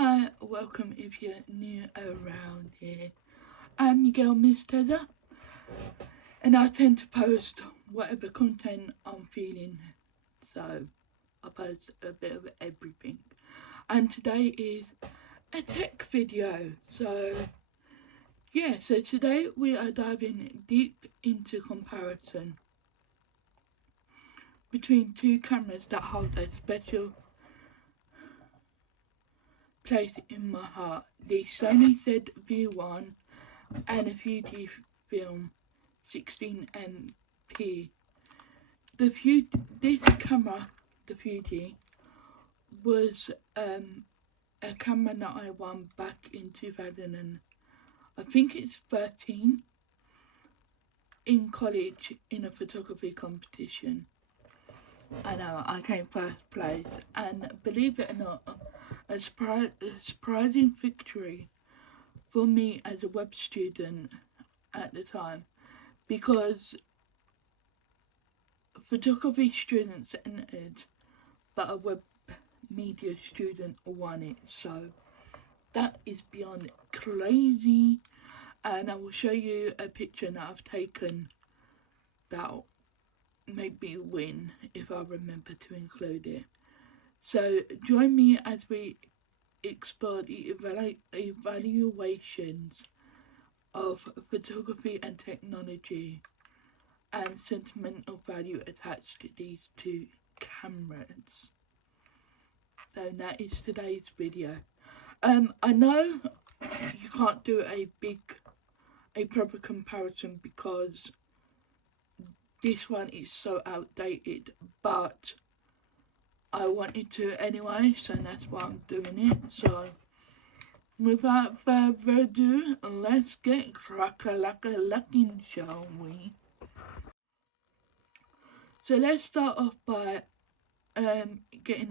Hi, welcome if you're new around here. I'm your girl Misstezzax, and I tend to post whatever content I'm feeling, so I post a bit of everything. And today is a tech video, so today we are diving deep into comparison between two cameras that hold a special place in my heart, the Sony zv1 and a Fujifilm 16MP. This camera, the Fuji, was a camera that I won back in 2000 I think it's 13 in college in a photography competition. I know, I came first place, and believe it or not, a surprising victory for me as a web student at the time, because photography students entered, but a web media student won it. So that is beyond crazy, and I will show you a picture that I've taken that'll maybe win if I remember to include it. So join me as we explore the evaluations of photography and technology and sentimental value attached to these two cameras. So that is today's video. I know you can't do a proper comparison because this one is so outdated, but I wanted to anyway, so that's why I'm doing it. So without further ado, let's get crack-a-lack-a-lacking, shall we? So let's start off by getting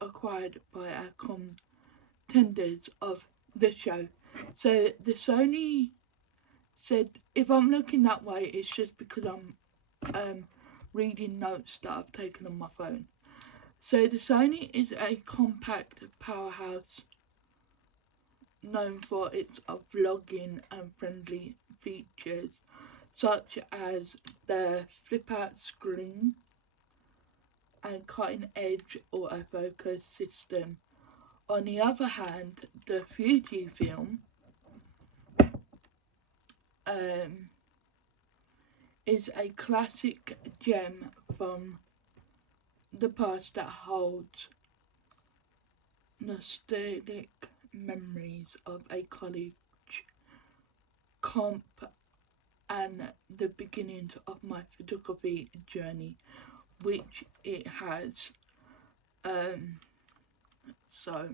acquired by our contenders of the show. So the Sony said, if I'm looking that way, it's just because I'm reading notes that I've taken on my phone. So the Sony is a compact powerhouse known for its vlogging and friendly features, such as the flip-out screen and cutting-edge autofocus system. On the other hand, the Fujifilm is a classic gem from the past that holds nostalgic memories of a college comp and the beginnings of my photography journey, which it has. So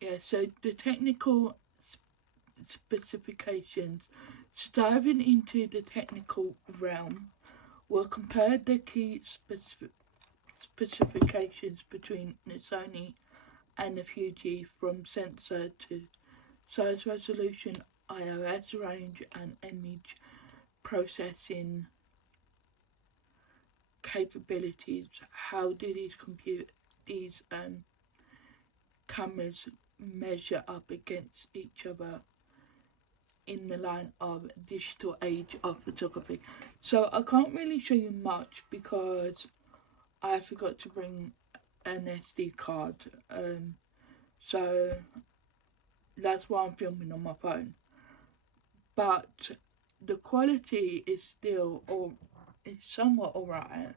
the technical specifications. Diving into the technical realm, we'll compare the key specifications between the Sony and the Fuji, from sensor to size, resolution, ISO range, and image processing capabilities. How do these cameras measure up against each other in the line of digital age of photography? So I can't really show you much because I forgot to bring an SD card, so that's why I'm filming on my phone. But the quality is still somewhat alright,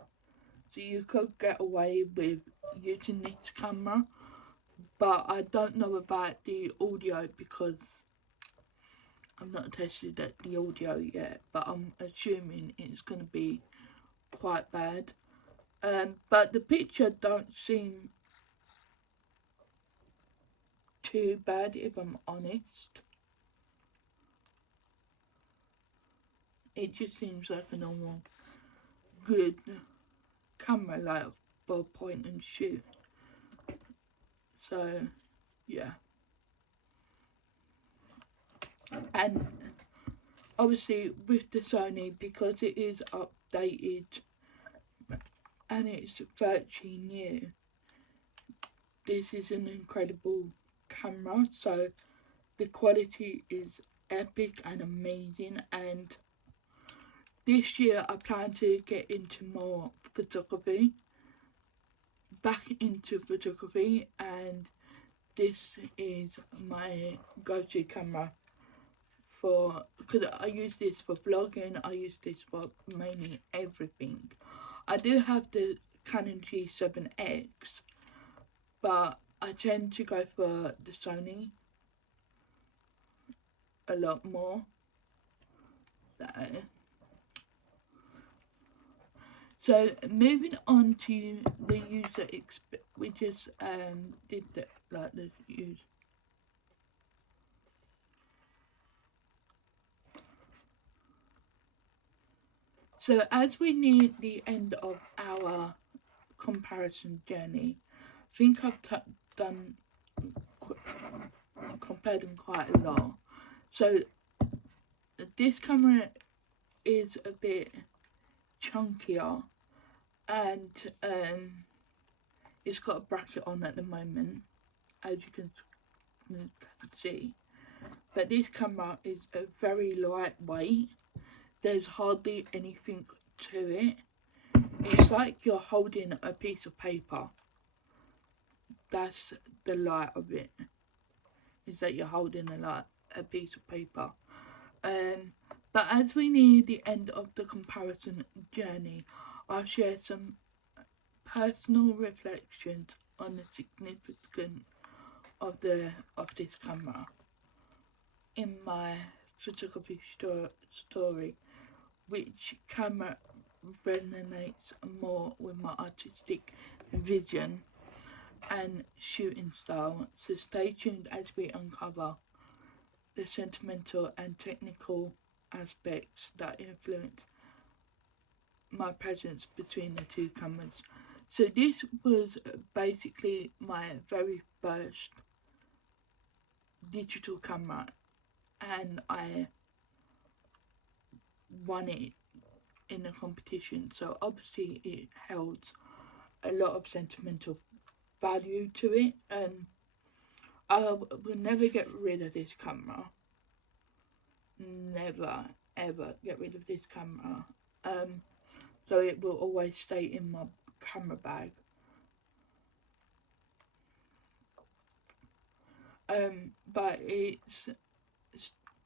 so you could get away with using this camera, but I don't know about the audio because I'm not tested at the audio yet, but I'm assuming it's going to be quite bad. But the picture don't seem too bad, if I'm honest. It just seems like a normal good camera, like for point and shoot. So yeah, and obviously with the Sony, because it is updated and it's virtually new, this is an incredible camera, so the quality is epic and amazing, and this year I plan to get into more photography, back into photography, and this is my go-to camera for, because I use this for vlogging, I use this for mainly everything. I do have the Canon G7X, but I tend to go for the Sony a lot more. So moving on to the user we just did the use. So as we near the end of our comparison journey, I think I've done compared them quite a lot. So this camera is a bit chunkier, and it's got a bracket on at the moment, as you can see. But this camera is a very lightweight. There's hardly anything to it. It's like you're holding a piece of paper. That's the light of it. Is that you're holding a piece of paper. But as we near the end of the comparison journey, I'll share some personal reflections on the significance of this camera in my photography story. Which camera resonates more with my artistic vision and shooting style? So stay tuned as we uncover the sentimental and technical aspects that influence my presence between the two cameras. So this was basically my very first digital camera, and I won it in a competition, so obviously it held a lot of sentimental value to it, and I will never get rid of this camera. Never ever get rid of this camera. So it will always stay in my camera bag. But it's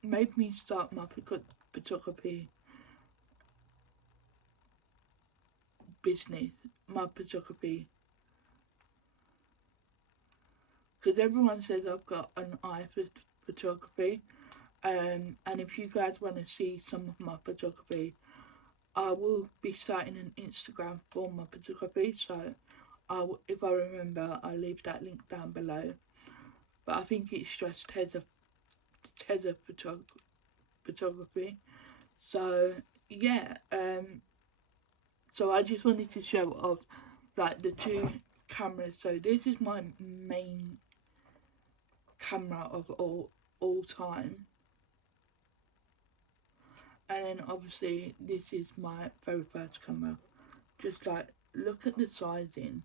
made me start my photography business, my photography, because everyone says I've got an eye for photography, and if you guys want to see some of my photography, I will be starting an Instagram for my photography, so if I remember, I'll leave that link down below. But I think it's just Tether photography. So yeah, so I just wanted to show off like the two cameras. So this is my main camera of all time, and then obviously this is my very first camera. Just like, look at the sizing.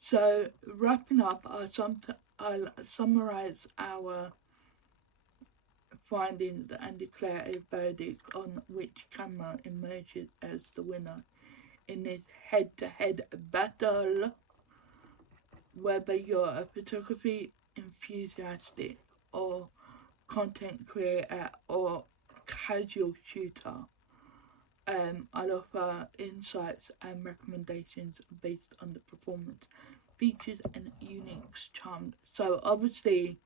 So wrapping up, I'll summarize our findings and declare a verdict on which camera emerges as the winner in this head-to-head battle. Whether you're a photography enthusiastic or content creator or casual shooter, I'll offer insights and recommendations based on the performance, features and unique charm. So obviously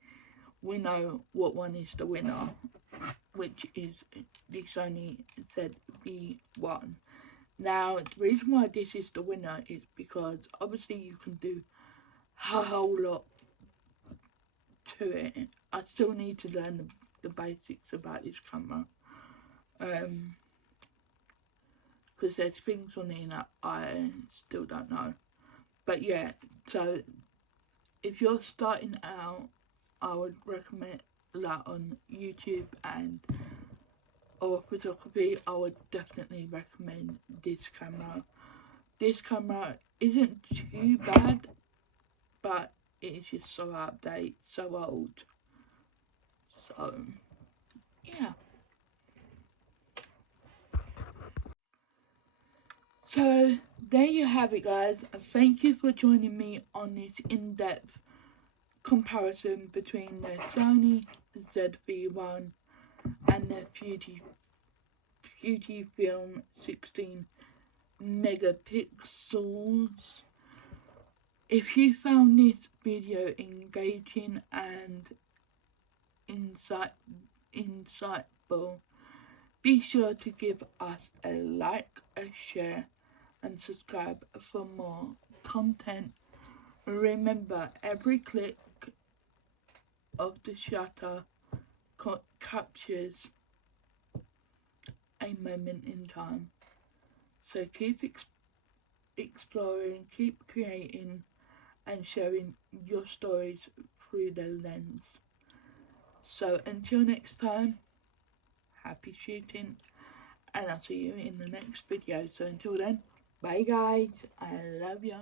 we know what one is the winner, which is the Sony zv1. Now the reason why this is the winner is because obviously you can do a whole lot to it. I still need to learn the basics about this camera, because there's things on here that I still don't know. But yeah, so if you're starting out, I would recommend that on YouTube and or photography, I would definitely recommend this camera. This camera isn't too bad, but it is just so out of date, so old. So, yeah. So, there you have it, guys. Thank you for joining me on this in-depth comparison between the Sony zv1 and the Fujifilm 16 megapixels. If you found this video engaging and insightful, be sure to give us a like, a share, and subscribe for more content. Remember, every click of the shutter captures a moment in time. So keep exploring, keep creating, and sharing your stories through the lens. So until next time, happy shooting, and I'll see you in the next video. So until then, bye guys, I love ya.